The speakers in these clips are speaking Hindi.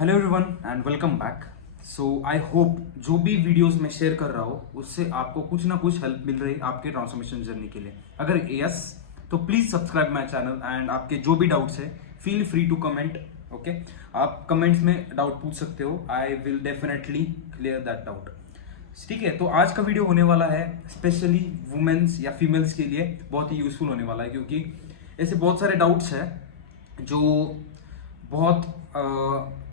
Hello everyone and welcome back. So I hope जो भी वीडियोस मैं शेयर कर रहा हूँ उससे आपको कुछ ना कुछ हेल्प मिल रही है आपके ट्रांसफॉर्मेशन जर्नी के लिए। अगर यस तो please subscribe my channel and आपके जो भी डाउट्स है feel free to comment. Okay, आप कमेंट्स में डाउट पूछ सकते हो, I will definitely clear that doubt. ठीक है, तो आज का वीडियो होने वाला है स्पेशली वुमेन्स या फीमेल्स के लिए बहुत ही यूजफुल होने वाला है, क्योंकि ऐसे बहुत सारे डाउट्स हैं जो बहुत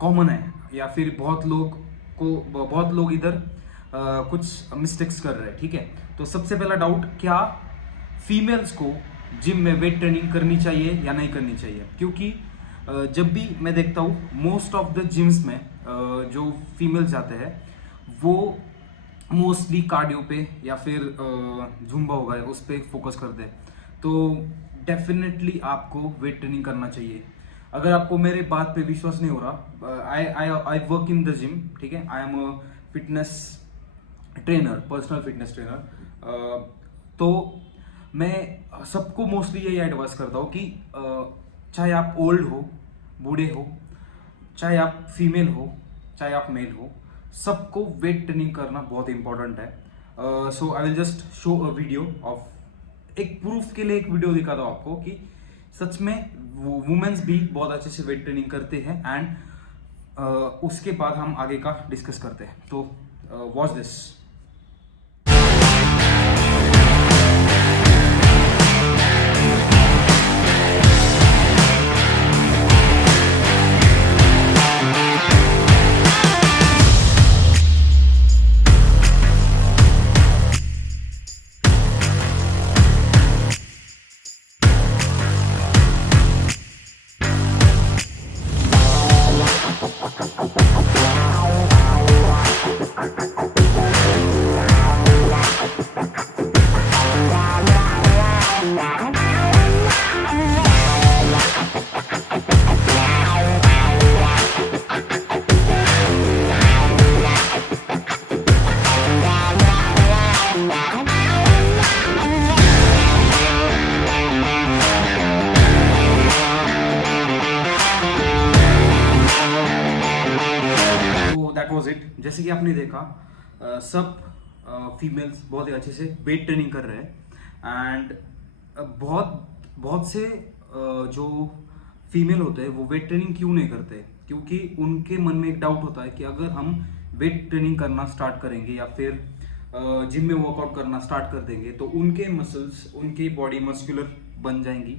कॉमन है या फिर बहुत लोग इधर कुछ मिस्टेक्स कर रहे हैं। ठीक है, तो सबसे पहला डाउट, क्या फीमेल्स को जिम में वेट ट्रेनिंग करनी चाहिए या नहीं करनी चाहिए? क्योंकि जब भी मैं देखता हूँ मोस्ट ऑफ द जिम्स में जो फीमेल्स जाते हैं वो मोस्टली कार्डियो पे या फिर जुम्बा होगा उस पर फोकस करते हैं। तो डेफिनेटली आपको वेट ट्रेनिंग करना चाहिए। अगर आपको मेरे बात पे विश्वास नहीं हो रहा, I work in the gym. ठीक है, I am a fitness trainer, personal fitness trainer. तो मैं सबको मोस्टली यही एडवाइस करता हूँ कि चाहे आप ओल्ड हो, बूढ़े हो, चाहे आप फीमेल हो, चाहे आप मेल हो, सबको वेट ट्रेनिंग करना बहुत इंपॉर्टेंट है। So I will just show a video of, एक प्रूफ के लिए एक वीडियो दिखाता हूँ आपको कि सच में वुमेन्स भी बहुत अच्छे से वेट ट्रेनिंग करते हैं। एंड उसके बाद हम आगे का डिस्कस करते हैं। तो watch this. That was it. जैसे कि आपने देखा सब फीमेल्स बहुत ही अच्छे से वेट ट्रेनिंग कर रहे हैं। एंड बहुत से जो फीमेल होते हैं वो वेट ट्रेनिंग क्यों नहीं करते? क्योंकि उनके मन में एक डाउट होता है कि अगर हम वेट ट्रेनिंग करना स्टार्ट करेंगे या फिर जिम में वर्कआउट करना स्टार्ट कर देंगे तो उनके मसल्स, उनकी बॉडी मस्कुलर बन जाएंगी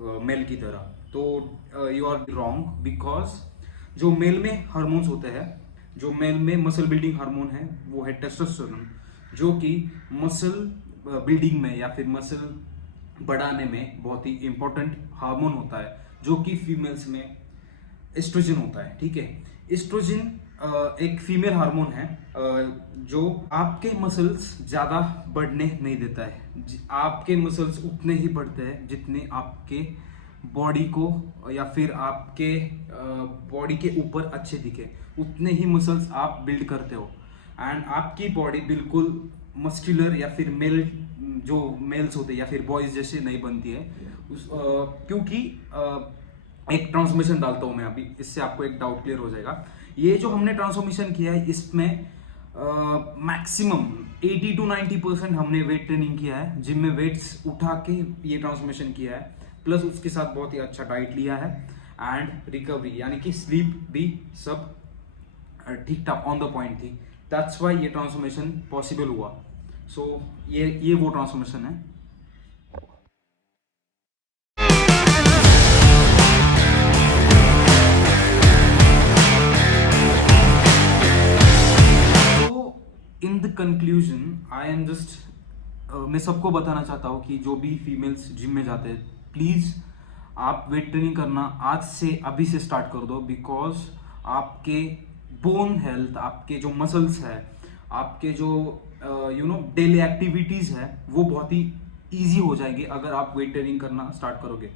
मेल की तरह। तो यू आर रॉन्ग, बिकॉज जो मेल में हार्मोन्स होते हैं, जो मेल में मसल बिल्डिंग हार्मोन है वो है टेस्टोस्टेरोन, जो कि मसल बिल्डिंग में या फिर मसल बढ़ाने में बहुत ही इंपॉर्टेंट हार्मोन होता है, जो कि फीमेल्स में एस्ट्रोजन होता है। ठीक है, एस्ट्रोजन एक फीमेल हार्मोन है जो आपके मसल्स ज्यादा बढ़ने नहीं देता है। आपके मसल्स उतने ही बढ़ते हैं जितने आपके बॉडी को या फिर आपके बॉडी के ऊपर अच्छे दिखे, उतने ही मसल्स आप बिल्ड करते हो। एंड आपकी बॉडी बिल्कुल मस्कुलर या फिर मेल, जो मेल्स होते हैं या फिर बॉयज जैसे नहीं बनती है क्योंकि एक ट्रांसफॉर्मेशन डालता हूं मैं अभी, इससे आपको एक डाउट क्लियर हो जाएगा। ये जो हमने ट्रांसफॉर्मेशन किया है इसमें मैक्सिमम 80 to 90% हमने वेट ट्रेनिंग किया है, जिम में वेट्स उठा के ये ट्रांसफॉर्मेशन किया है, प्लस उसके साथ बहुत ही अच्छा डाइट लिया है एंड रिकवरी यानी कि स्लीप भी सब ठीक ठाक ऑन द पॉइंट थी। दैट्स वाई ये ट्रांसफॉर्मेशन पॉसिबल हुआ। सो ये वो ट्रांसफॉर्मेशन है। In the conclusion I am just, मैं सबको बताना चाहता हूँ कि जो भी फीमेल्स जिम में जाते हैं प्लीज आप वेट ट्रेनिंग करना आज से अभी से स्टार्ट कर दो, बिकॉज आपके बोन हेल्थ, आपके जो मसल्स है, आपके जो डेली एक्टिविटीज है वो बहुत ही ईजी हो जाएगी अगर आप वेट ट्रेनिंग करना स्टार्ट करोगे।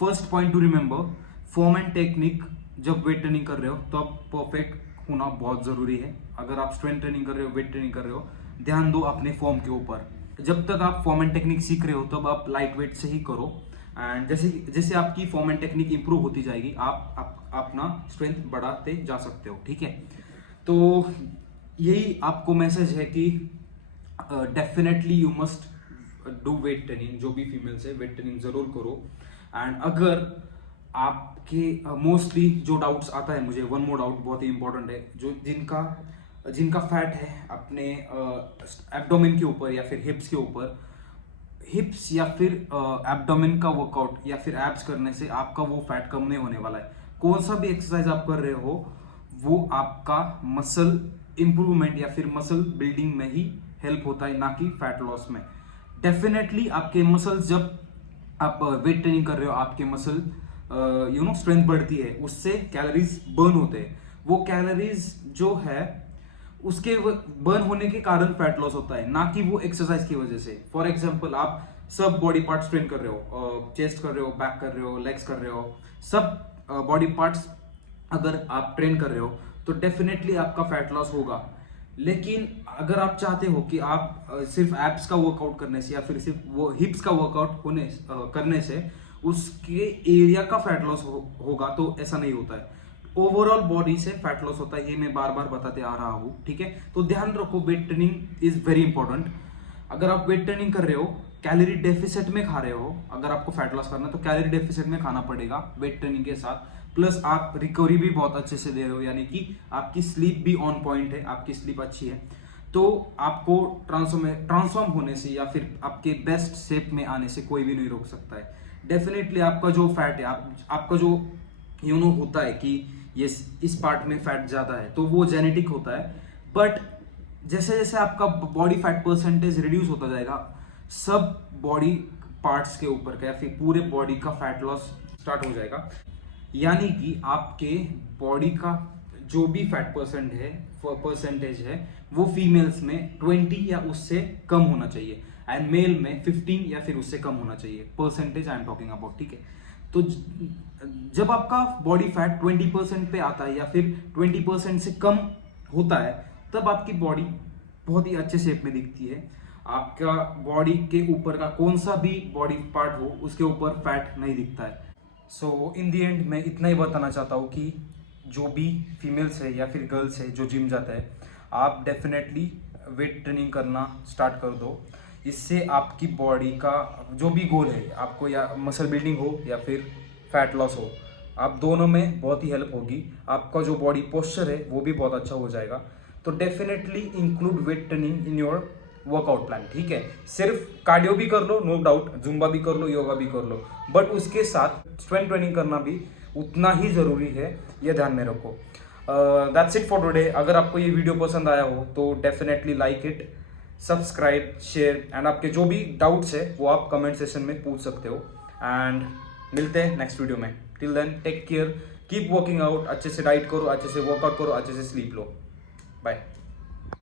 First point two remember, form and technique जब वेट ट्रेनिंग कर रहे हो तब परफेक्ट होना बहुत जरूरी है। अगर आप स्ट्रेंथ ट्रेनिंग कर रहे हो, वेट ट्रेनिंग कर रहे हो, ध्यान दो अपने फॉर्म के ऊपर। जब तक आप फॉर्म एंड टेक्निक सीख रहे हो तब आप लाइट वेट से ही करो। एंड जैसे जैसे आपकी फॉर्म एंड टेक्निक इंप्रूव होती जाएगी आप अपना स्ट्रेंथ बढ़ाते जा सकते हो, ठीक है। तो यही आपको मैसेज है कि definitely you must do weight training. जो भी फीमेल्स है वेट ट्रेनिंग जरूर करो। एंड अगर आपके मोस्टली जो डाउट्स आता है मुझे, वन मोर डाउट बहुत ही इंपॉर्टेंट है, जो जिनका फैट है अपने एब्डोमेन के ऊपर या फिर हिप्स के ऊपर, हिप्स या फिर एब्डोमेन का वर्कआउट या फिर एब्स करने से आपका वो फैट कम नहीं होने वाला है। कौन सा भी एक्सरसाइज आप कर रहे हो वो आपका मसल इंप्रूवमेंट या फिर मसल बिल्डिंग में ही हेल्प होता है, ना कि फैट लॉस में। डेफिनेटली आपके मसल्स, जब आप वेट ट्रेनिंग कर रहे हो, आपके मसल स्ट्रेंथ बढ़ती है, उससे कैलोरीज बर्न होते हैं। वो कैलोरीज जो है उसके बर्न होने के कारण फैट लॉस होता है, ना कि वो एक्सरसाइज की वजह से। फॉर एग्जांपल आप सब बॉडी पार्ट्स ट्रेन कर रहे हो, चेस्ट कर रहे हो, बैक कर रहे हो, लेग्स कर रहे हो, सब बॉडी पार्ट्स अगर आप ट्रेन कर रहे हो तो डेफिनेटली आपका फैट लॉस होगा। लेकिन अगर आप चाहते हो कि आप सिर्फ एब्स का वर्कआउट करने से या फिर सिर्फ वो हिप्स का वर्कआउट करने से उसके एरिया का फैट लॉस होगा, तो ऐसा नहीं होता है। ओवरऑल बॉडी से फैट लॉस होता है, ये मैं बार बार बताते आ रहा हूँ, ठीक है। तो ध्यान रखो, weight training is very important. अगर आप वेट ट्रेनिंग कर रहे हो, कैलोरी डेफिसिट में खा रहे हो, अगर आपको फैट लॉस करना है तो कैलोरी डेफिसिट में खाना पड़ेगा वेट ट्रेनिंग के साथ। प्लस आप रिकवरी भी बहुत अच्छे से दे रहे हो, यानी कि आपकी स्लीप भी ऑन पॉइंट है, आपकी स्लीप अच्छी है, तो आपको ट्रांसफॉर्म होने से या फिर आपके बेस्ट शेप में आने से कोई भी नहीं रोक सकता है। डेफिनेटली आपका जो फैट है, आपका जो होता है कि ये इस पार्ट में फैट ज्यादा है, तो वो जेनेटिक होता है। बट जैसे जैसे आपका बॉडी फैट परसेंटेज रिड्यूस होता जाएगा, सब बॉडी पार्ट्स के ऊपर का या फिर पूरे बॉडी का फैट लॉस स्टार्ट हो जाएगा। यानी कि आपके बॉडी का जो भी फैट परसेंटेज है वो फीमेल्स में 20 या उससे कम होना चाहिए, एंड मेल में 15 या फिर उससे कम होना चाहिए, percentage I am talking about, ठीक है। तो जब आपका बॉडी फैट 20% पे आता है या फिर 20% से कम होता है, तब आपकी बॉडी बहुत ही अच्छे शेप में दिखती है। आपका बॉडी के ऊपर का कौन सा भी बॉडी पार्ट हो उसके ऊपर फैट नहीं दिखता है। सो इन दी एंड मैं इतना ही बताना चाहता हूँ कि जो भी फीमेल्स है या फिर गर्ल्स है जो जिम जाता है, आप डेफिनेटली वेट ट्रेनिंग करना स्टार्ट कर दो। इससे आपकी बॉडी का जो भी गोल है, आपको या मसल बिल्डिंग हो या फिर फैट लॉस हो, आप दोनों में बहुत ही हेल्प होगी। आपका जो बॉडी पोस्चर है वो भी बहुत अच्छा हो जाएगा। तो definitely include weight training in your workout plan, ठीक है। सिर्फ कार्डियो भी कर लो, नो डाउट, जुम्बा भी कर लो, योगा भी कर लो, बट उसके साथ स्ट्रेंथ ट्रेनिंग करना भी उतना ही ज़रूरी है, ये ध्यान में रखो। That's it for today. अगर आपको ये वीडियो पसंद आया हो तो definitely like it, subscribe, share, and आपके जो भी डाउट्स है वो आप कमेंट सेशन में पूछ सकते हो। एंड मिलते हैं नेक्स्ट वीडियो में। Till then take care, keep working out, अच्छे से डाइट करो, अच्छे से वर्कआउट करो, अच्छे से स्लीप लो। बाय।